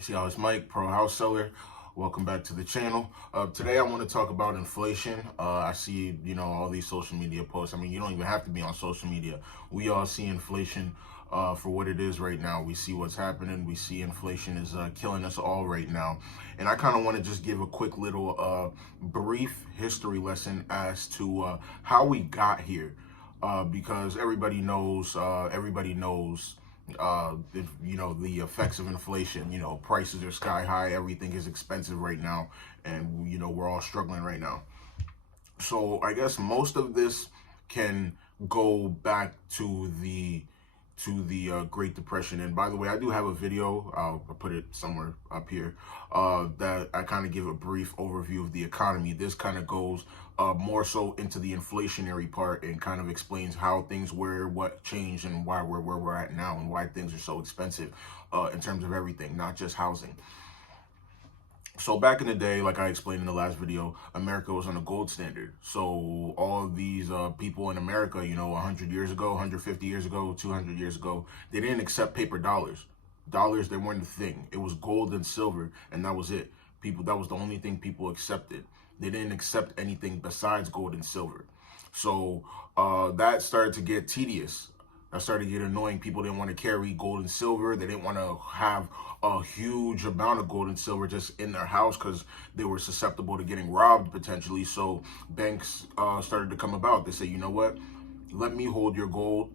See how it's Mike, Pro House Seller. Welcome back to the channel. Today I want to talk about inflation. I see, all these social media posts. I mean, you don't even have to be on social media. We all see inflation for what it is right now. We see what's happening. We see inflation is killing us all right now. And I kind of want to just give a quick little brief history lesson as to how we got here. Because everybody knows the effects of inflation. Prices are sky high, everything is expensive right now, and we're all struggling right now. So I guess most of this can go back to the Great Depression. And by the way, I do have a video, I'll put it somewhere up here, that I kind of give a brief overview of the economy. This kind of goes more so into the inflationary part and kind of explains how things were, what changed, and why we're where we're at now, and why things are so expensive in terms of everything, not just housing. So back in the day, like I explained in the last video, America was on a gold standard. So all of these people in America, 100 years ago, 150 years ago, 200 years ago, they didn't accept paper dollars. Dollars, they weren't a thing. It was gold and silver, and that was it. That was the only thing people accepted. They didn't accept anything besides gold and silver. So that started to get tedious. That started to get annoying. People didn't want to carry gold and silver. They didn't want to have a huge amount of gold and silver just in their house because they were susceptible to getting robbed potentially. So banks started to come about. They say, you know what? Let me hold your gold.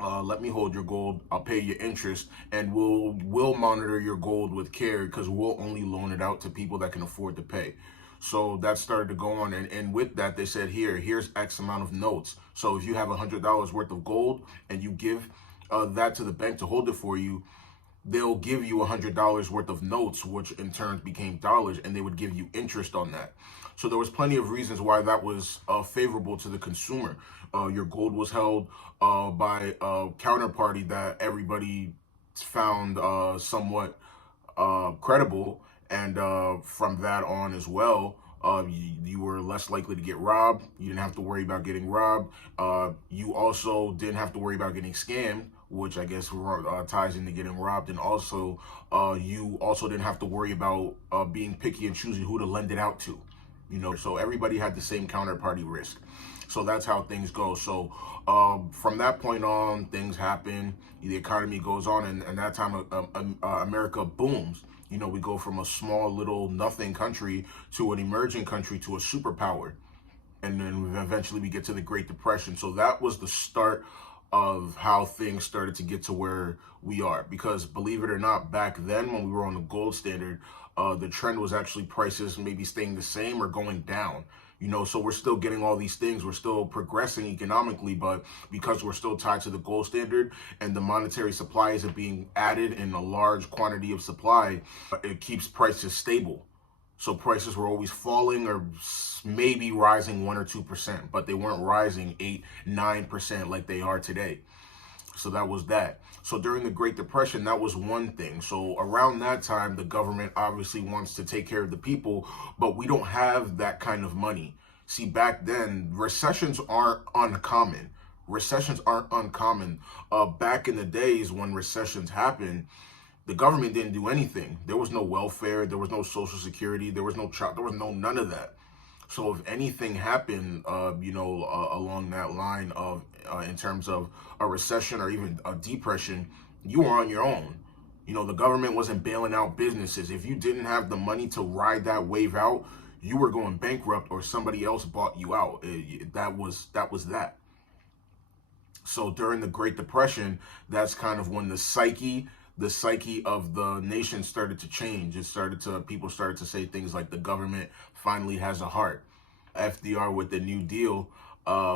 Let me hold your gold. I'll pay you interest, and we'll monitor your gold with care because we'll only loan it out to people that can afford to pay. So that started to go on, and with that, they said, here's X amount of notes. So if you have $100 worth of gold and you give that to the bank to hold it for you, they'll give you $100 worth of notes, which in turn became dollars, and they would give you interest on that. So there was plenty of reasons why that was favorable to the consumer. Your gold was held by a counterparty that everybody found somewhat credible, and from that on as well, you were less likely to get robbed. You didn't have to worry about getting robbed. You also didn't have to worry about getting scammed, which I guess ties into getting robbed. And also, you also didn't have to worry about being picky and choosy who to lend it out to. So everybody had the same counterparty risk. So that's how things go. So from that point on, things happen. The economy goes on, and that time America booms. We go from a small little nothing country to an emerging country to a superpower. And then eventually we get to the Great Depression. So that was the start of how things started to get to where we are. Because believe it or not, back then when we were on the gold standard, the trend was actually prices maybe staying the same or going down. So we're still getting all these things. We're still progressing economically, but because we're still tied to the gold standard and the monetary supply isn't being added in a large quantity of supply, it keeps prices stable. So prices were always falling or maybe rising 1 or 2%, but they weren't rising 8, 9% like they are today. So that was that. So during the Great Depression, that was one thing. So around that time, the government obviously wants to take care of the people, but we don't have that kind of money. See, back then, recessions aren't uncommon. Recessions aren't uncommon. Back in the days when recessions happened, the government didn't do anything. There was no welfare. There was no social security. There was no child. There was no none of that. So if anything happened, along that line of, in terms of a recession or even a depression, you were on your own. The government wasn't bailing out businesses. If you didn't have the money to ride that wave out, you were going bankrupt or somebody else bought you out. That was that. So during the Great Depression, that's kind of when the psyche of the nation started to change. People started to say things like the government finally has a heart. FDR with the New Deal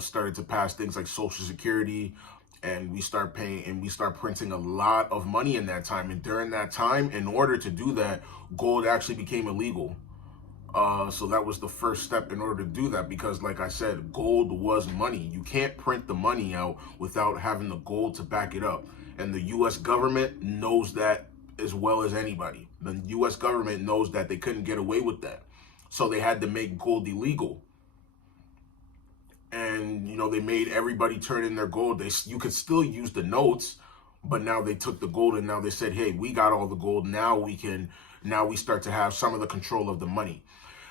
started to pass things like Social Security, and we start printing a lot of money in that time. And during that time, in order to do that, gold actually became illegal. So that was the first step in order to do that, because like I said, gold was money. You can't print the money out without having the gold to back it up. And the US government knows that as well as anybody. The US government knows that they couldn't get away with that. So they had to make gold illegal. And, they made everybody turn in their gold. You could still use the notes, But now they took the gold and now they said, hey, we got all the gold. Now we start to have some of the control of the money.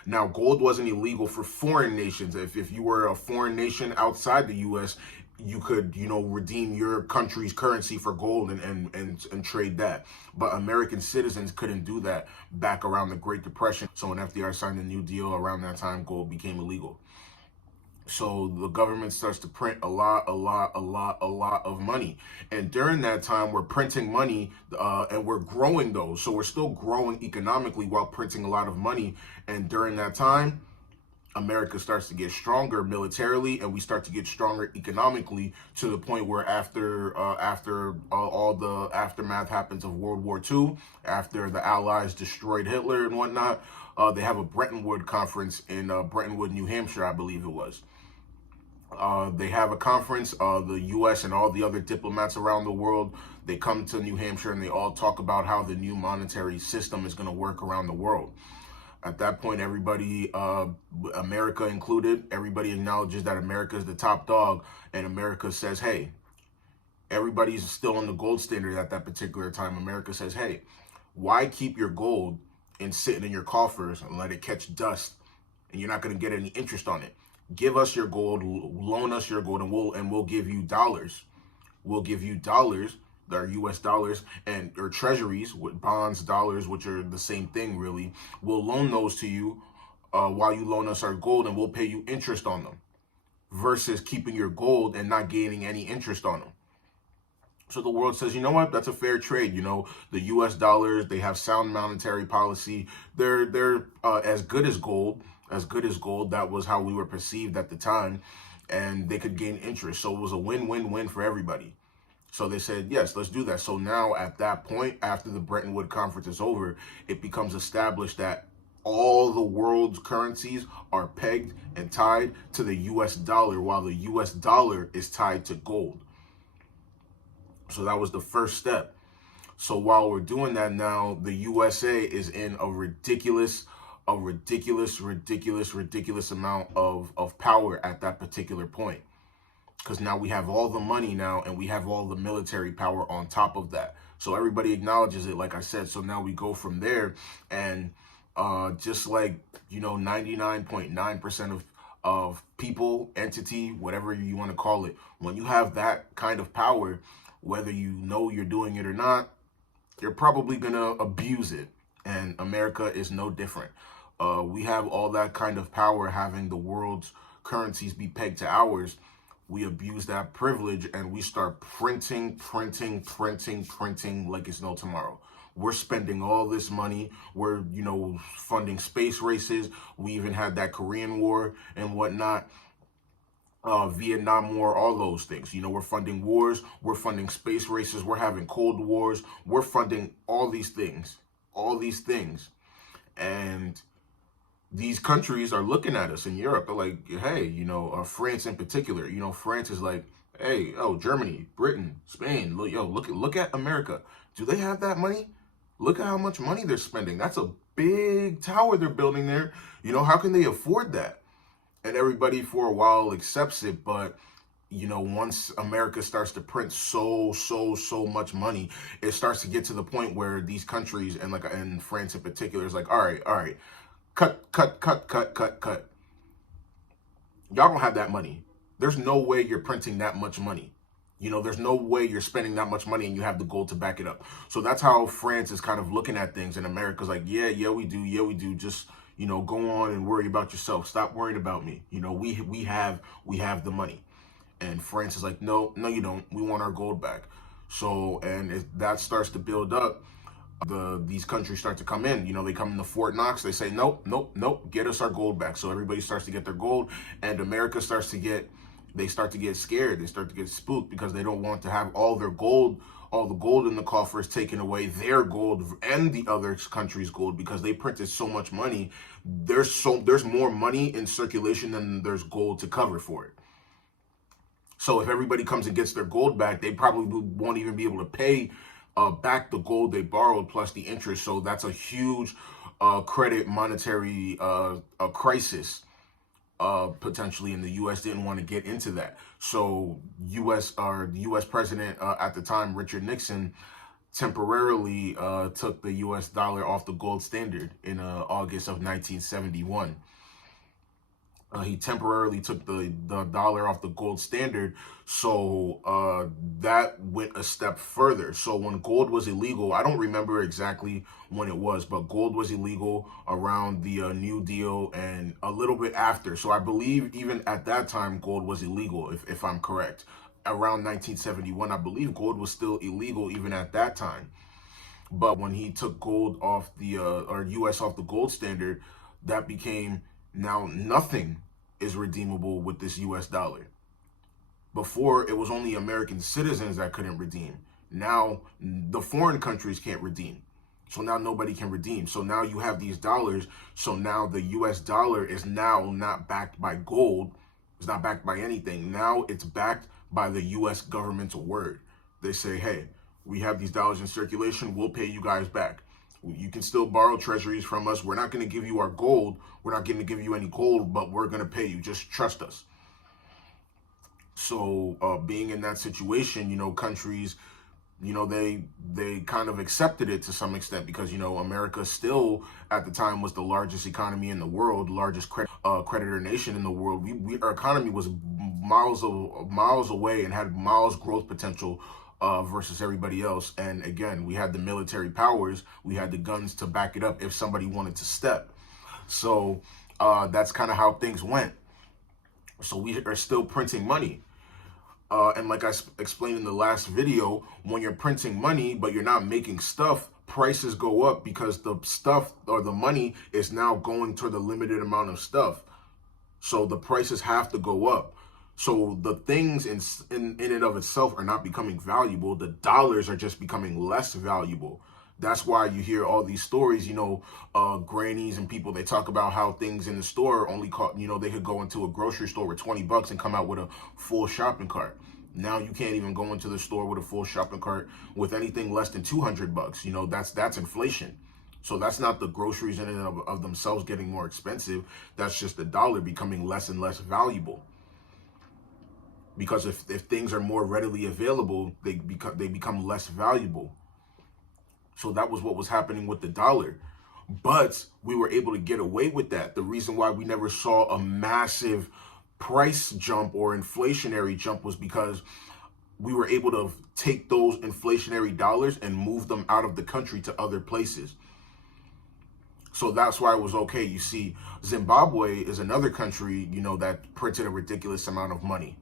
Now, gold wasn't illegal for foreign nations. If you were a foreign nation outside the U.S., you could, redeem your country's currency for gold and trade that. But American citizens couldn't do that back around the Great Depression. So when FDR signed the New Deal around that time, gold became illegal. So the government starts to print a lot of money. And during that time, we're printing money and we're growing those. So we're still growing economically while printing a lot of money. And during that time, America starts to get stronger militarily, and we start to get stronger economically to the point where after all the aftermath happens of World War II, after the Allies destroyed Hitler and whatnot, they have a Bretton Woods conference in Bretton Woods, New Hampshire, I believe it was. They have a conference, the U.S. and all the other diplomats around the world, they come to New Hampshire and they all talk about how the new monetary system is going to work around the world. At that point, everybody, America included, everybody acknowledges that America is the top dog, and America says, hey, everybody's still on the gold standard at that particular time. America says, hey, why keep your gold and sitting in your coffers and let it catch dust, and you're not going to get any interest on it? Give us your gold, loan us your gold, and we'll give you dollars. We'll give you dollars, our U.S. dollars, and or treasuries with bonds, dollars, which are the same thing really. We'll loan those to you while you loan us our gold, and we'll pay you interest on them, versus keeping your gold and not gaining any interest on them. So the world says, you know what? That's a fair trade. The U.S. dollars, they have sound monetary policy. They're as good as gold. As good as gold. That was how we were perceived at the time, and they could gain interest. So it was a win-win-win for everybody. So they said, yes, let's do that. So now at that point, after the Bretton Woods conference is over, it becomes established that all the world's currencies are pegged and tied to the U.S. dollar, while the U.S. dollar is tied to gold. So that was the first step. So while we're doing that now, the USA is in a ridiculous amount of power at that particular point. Because now we have all the money now, and we have all the military power on top of that. So everybody acknowledges it, like I said. So now we go from there, and just like 99.9% of people, entity, whatever you want to call it, when you have that kind of power, whether you know you're doing it or not, you're probably gonna abuse it. And America is no different. We have all that kind of power, having the world's currencies be pegged to ours. We abuse that privilege and we start printing like it's no tomorrow. We're spending all this money. We're, funding space races. We even had that Korean War and whatnot, Vietnam War, all those things. We're funding wars. We're funding space races. We're having Cold Wars. We're funding all these things. And these countries are looking at us in Europe. They're like, hey, France in particular, France is like, hey, Germany, Britain, Spain, look at America. Do they have that money? Look at how much money they're spending. That's a big tower they're building there. How can they afford that? And everybody for a while accepts it. But, once America starts to print so much money, it starts to get to the point where these countries, and France in particular, is like, all right. Cut. Y'all don't have that money. There's no way you're printing that much money. There's no way you're spending that much money and you have the gold to back it up. So that's how France is kind of looking at things. And America's like, yeah, we do. Just, go on and worry about yourself. Stop worrying about me. We have the money. And France is like, no, you don't. We want our gold back. So, and if that starts to build up, these countries start to come in. They come into Fort Knox. They say, nope, get us our gold back. So everybody starts to get their gold, and America starts to get scared. They start to get spooked because they don't want to have all the gold in the coffers taken away, their gold and the other country's gold, because they printed so much money. There's more money in circulation than there's gold to cover for it. So if everybody comes and gets their gold back, they probably won't even be able to pay back the gold they borrowed plus the interest. So that's a huge credit monetary crisis potentially, and the U.S. didn't want to get into that. So the U.S. president at the time, Richard Nixon, temporarily took the U.S. dollar off the gold standard in August of 1971. He temporarily took the dollar off the gold standard, so that went a step further. So when gold was illegal, I don't remember exactly when it was, but gold was illegal around the New Deal and a little bit after. So I believe even at that time, gold was illegal, if I'm correct. Around 1971, I believe gold was still illegal even at that time. But when he took gold off the or US off the gold standard, that became now nothing is redeemable with this US dollar. Before, it was only American citizens that couldn't redeem. Now the foreign countries can't redeem. So now nobody can redeem. So now you have these dollars. So now the US dollar is now not backed by gold. It's not backed by anything. Now it's backed by the US government's word. They say, hey, we have these dollars in circulation. We'll pay you guys back. You can still borrow treasuries from us. We're not going to give you our gold. We're not going to give you any gold, but we're going to pay you. Just trust us. So being in that situation, countries, they kind of accepted it to some extent because, America still at the time was the largest economy in the world, largest creditor nation in the world. Our economy was miles away and had miles growth potential versus everybody else. And again, we had the military powers, we had the guns to back it up if somebody wanted to step. So that's kind of how things went. So we are still printing money. And like I explained in the last video, when you're printing money, but you're not making stuff, prices go up because the stuff or the money is now going to the limited amount of stuff. So the prices have to go up. So the things in and of itself are not becoming valuable. The dollars are just becoming less valuable. That's why you hear all these stories, grannies and people, they talk about how things in the store only cost, they could go into a grocery store with 20 bucks and come out with a full shopping cart. Now you can't even go into the store with a full shopping cart with anything less than 200 bucks. That's inflation. So that's not the groceries in and of themselves getting more expensive. That's just the dollar becoming less and less valuable. Because if things are more readily available, they become less valuable. So that was what was happening with the dollar. But we were able to get away with that. The reason why we never saw a massive price jump or inflationary jump was because we were able to take those inflationary dollars and move them out of the country to other places. So that's why it was okay. You see, Zimbabwe is another country, that printed a ridiculous amount of money.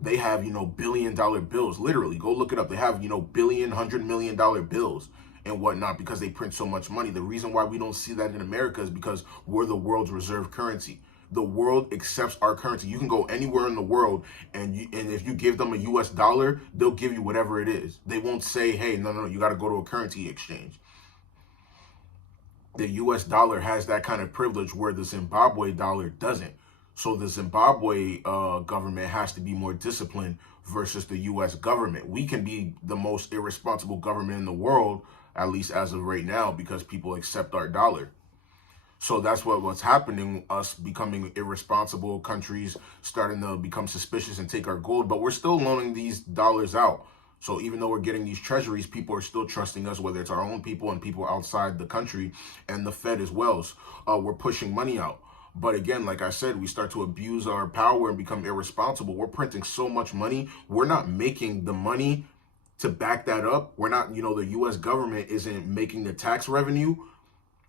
They have, $billion bills. Literally, go look it up. They have, billion, $100 million bills and whatnot because they print so much money. The reason why we don't see that in America is because we're the world's reserve currency. The world accepts our currency. You can go anywhere in the world, and if you give them a US dollar, they'll give you whatever it is. They won't say, hey, no, you got to go to a currency exchange. The US dollar has that kind of privilege where the Zimbabwe dollar doesn't. So the Zimbabwe government has to be more disciplined versus the US government. We can be the most irresponsible government in the world, at least as of right now, because people accept our dollar. So that's what's happening, us becoming irresponsible, countries starting to become suspicious and take our gold, but we're still loaning these dollars out. So even though we're getting these treasuries, people are still trusting us, whether it's our own people and people outside the country and the Fed as well. So, we're pushing money out. But again, like I said, we start to abuse our power and become irresponsible. We're printing so much money. We're not making the money to back that up. We're not, the US government isn't making the tax revenue.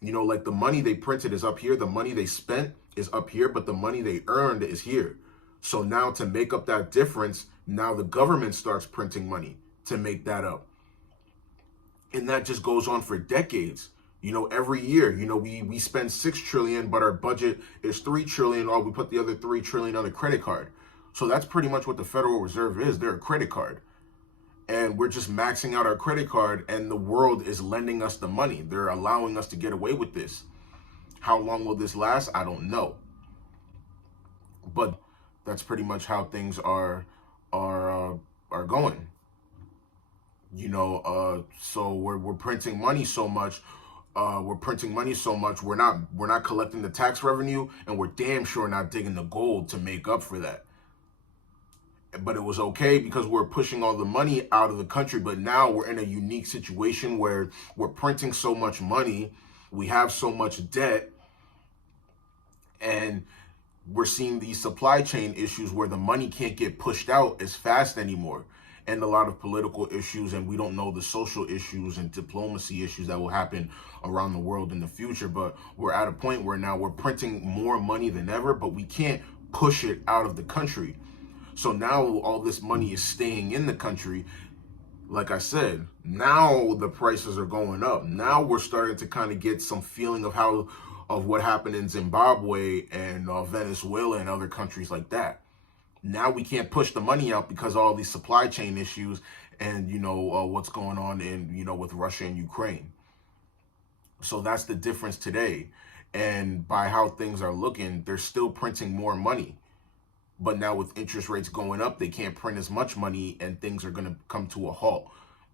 Like the money they printed is up here. The money they spent is up here, but the money they earned is here. So now to make up that difference, now the government starts printing money to make that up. And that just goes on for decades. Every year, we spend 6 trillion, but our budget is 3 trillion, or we put the other 3 trillion on a credit card. So that's pretty much what the Federal Reserve is. They're a credit card. And we're just maxing out our credit card, and the world is lending us the money. They're allowing us to get away with this. How long will this last? I don't know. But that's pretty much how things are going. So we're printing money so much. we're printing money so much, we're not collecting the tax revenue, and we're damn sure not digging the gold to make up for that. But it was okay because we're pushing all the money out of the country. But now we're in a unique situation where we're printing so much money, we have so much debt, and we're seeing these supply chain issues where the money can't get pushed out as fast anymore, and a lot of political issues, and we don't know the social issues and diplomacy issues that will happen around the world in the future. But we're at a point where now we're printing more money than ever, but we can't push it out of the country. So now all this money is staying in the country. Like I said, now the prices are going up. Now we're starting to kind of get some feeling of what happened in Zimbabwe and Venezuela and other countries like that. Now we can't push the money out because of all these supply chain issues and what's going on in with Russia and Ukraine. So that's the difference today. And by how things are looking, they're still printing more money. But now with interest rates going up, they can't print as much money, and things are going to come to a halt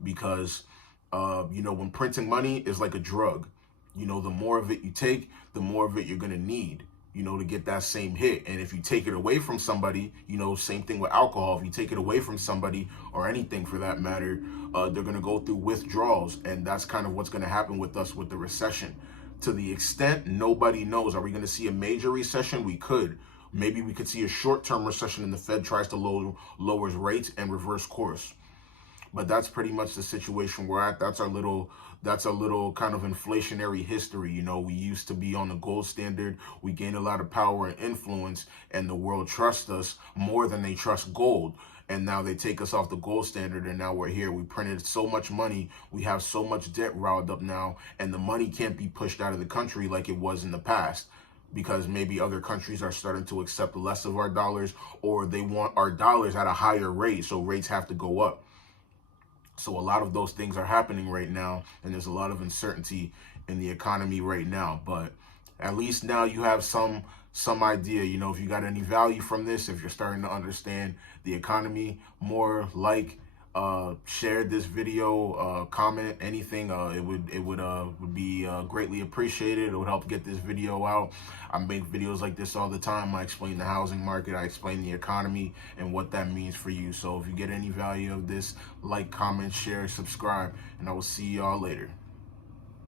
because, when printing money is like a drug, the more of it you take, the more of it you're going to need, to get that same hit. And if you take it away from somebody, same thing with alcohol. If you take it away from somebody or anything for that matter, they're going to go through withdrawals. And that's kind of what's going to happen with us with the recession. To the extent nobody knows, are we going to see a major recession? We could. Maybe we could see a short-term recession and the Fed tries to lowers rates and reverse course. But that's pretty much the situation we're at. That's our little kind of inflationary history. We used to be on the gold standard. We gained a lot of power and influence, and the world trusts us more than they trust gold. And now they take us off the gold standard, and now we're here. We printed so much money. We have so much debt riled up now, and the money can't be pushed out of the country like it was in the past, because maybe other countries are starting to accept less of our dollars, or they want our dollars at a higher rate, so rates have to go up. So a lot of those things are happening right now, and there's a lot of uncertainty in the economy right now. But at least now you have some idea, if you got any value from this, if you're starting to understand the economy more, share this video, comment anything. It would be greatly appreciated. It would help get this video out. I make videos like this all the time. I explain the housing market, I explain the economy and what that means for you. So if you get any value of this, comment, share, subscribe, and I will see y'all later.